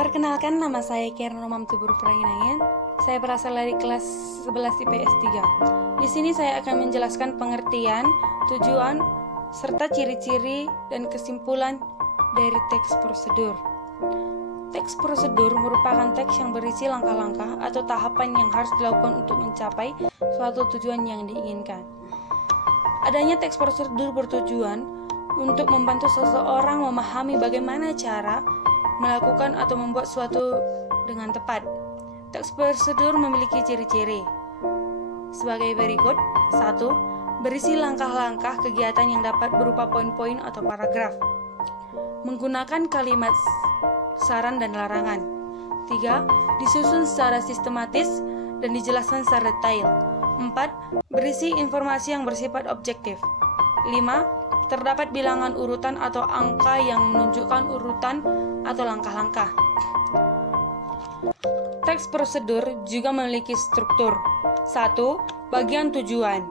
Perkenalkan, nama saya Karen Romam Tubur Pranginangan. Saya berasal dari kelas 11 IPS 3. Di sini saya akan menjelaskan pengertian, tujuan, serta ciri-ciri dan kesimpulan dari teks prosedur. Teks prosedur merupakan teks yang berisi langkah-langkah atau tahapan yang harus dilakukan untuk mencapai suatu tujuan yang diinginkan. Adanya teks prosedur bertujuan untuk membantu seseorang memahami bagaimana cara melakukan atau membuat suatu dengan tepat. Teks prosedur memiliki ciri-ciri sebagai berikut. 1. Berisi langkah-langkah kegiatan yang dapat berupa poin-poin atau paragraf. Menggunakan kalimat saran dan larangan. 3. Disusun secara sistematis dan dijelaskan secara detail. 4. Berisi informasi yang bersifat objektif. 5. Terdapat bilangan urutan atau angka yang menunjukkan urutan atau langkah-langkah. Teks prosedur juga memiliki struktur. 1. Bagian tujuan.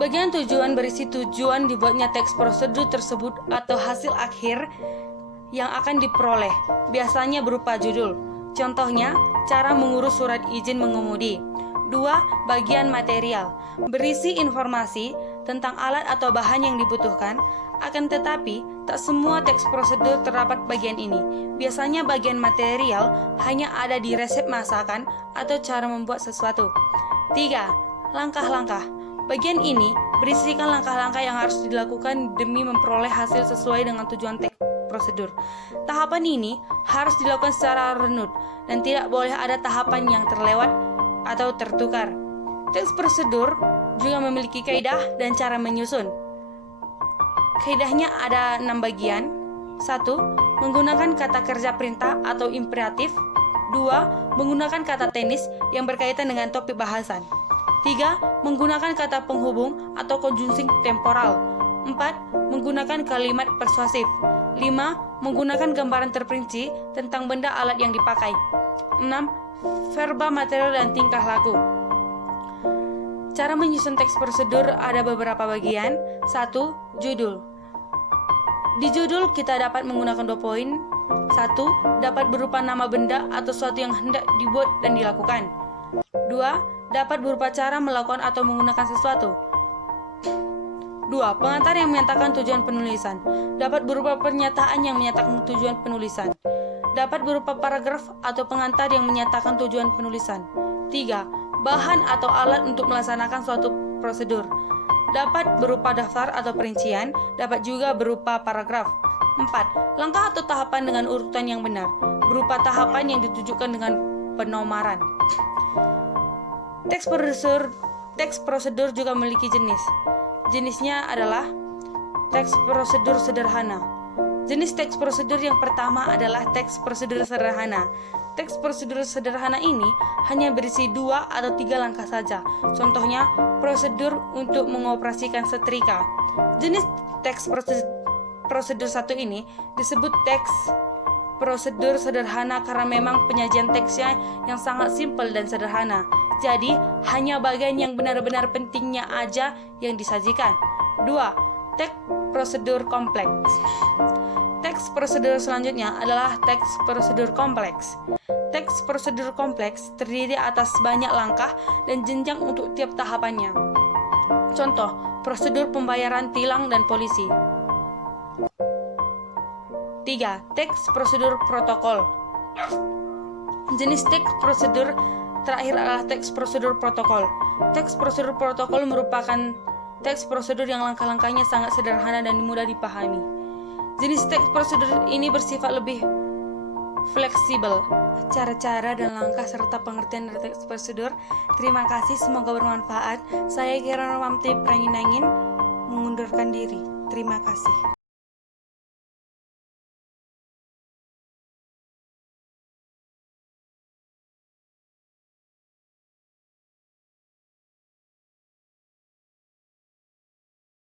Bagian tujuan berisi tujuan dibuatnya teks prosedur tersebut atau hasil akhir yang akan diperoleh, biasanya berupa judul. Contohnya, cara mengurus surat izin mengemudi. 2. Bagian material. Berisi informasi tentang alat atau bahan yang dibutuhkan, akan tetapi tak semua teks prosedur terdapat bagian ini. Biasanya bagian material hanya ada di resep masakan atau cara membuat sesuatu. 3. Langkah-langkah. Bagian ini berisikan langkah-langkah yang harus dilakukan demi memperoleh hasil sesuai dengan tujuan teks prosedur. Tahapan ini harus dilakukan secara runut dan tidak boleh ada tahapan yang terlewat atau tertukar. Teks prosedur juga memiliki kaidah dan cara menyusun. Kaidahnya ada 6 bagian. 1. Menggunakan kata kerja perintah atau imperatif. 2. Menggunakan kata teknis yang berkaitan dengan topik bahasan. 3. Menggunakan kata penghubung atau konjungsi temporal. 4. Menggunakan kalimat persuasif. 5. Menggunakan gambaran terperinci tentang benda alat yang dipakai. 6. Verba, material, dan tingkah laku. Cara menyusun teks prosedur ada beberapa bagian. 1. Judul. Di judul kita dapat menggunakan 2 poin. 1. Dapat berupa nama benda atau sesuatu yang hendak dibuat dan dilakukan. 2. Dapat berupa cara melakukan atau menggunakan sesuatu. 2. Pengantar yang menyatakan tujuan penulisan. Dapat berupa pernyataan yang menyatakan tujuan penulisan. Dapat berupa paragraf atau pengantar yang menyatakan tujuan penulisan. 3. Bahan atau alat untuk melaksanakan suatu prosedur. Dapat berupa daftar atau perincian, dapat juga berupa paragraf. 4. Langkah atau tahapan dengan urutan yang benar, berupa tahapan yang ditujukan dengan penomaran. Teks prosedur juga memiliki jenis. Jenisnya adalah teks prosedur sederhana. Jenis teks prosedur yang pertama adalah teks prosedur sederhana. Teks prosedur sederhana ini hanya berisi 2 atau 3 langkah saja. Contohnya, prosedur untuk mengoperasikan setrika. Jenis teks prosedur satu ini disebut teks prosedur sederhana karena memang penyajian teksnya yang sangat simpel dan sederhana. Jadi, hanya bagian yang benar-benar pentingnya aja yang disajikan. 2. Teks prosedur kompleks. Teks prosedur selanjutnya adalah teks prosedur kompleks. Teks prosedur kompleks terdiri atas banyak langkah dan jenjang untuk tiap tahapannya. Contoh, prosedur pembayaran tilang dan polisi. 3. Teks prosedur protokol. Jenis teks prosedur terakhir adalah teks prosedur protokol. Teks prosedur protokol merupakan teks prosedur yang langkah-langkahnya sangat sederhana dan mudah dipahami. Jenis teks prosedur ini bersifat lebih fleksibel. Cara-cara dan langkah serta pengertian dari teks prosedur. Terima kasih, semoga bermanfaat. Saya Karen Romam Tubur Pranginangan mengundurkan diri. Terima kasih.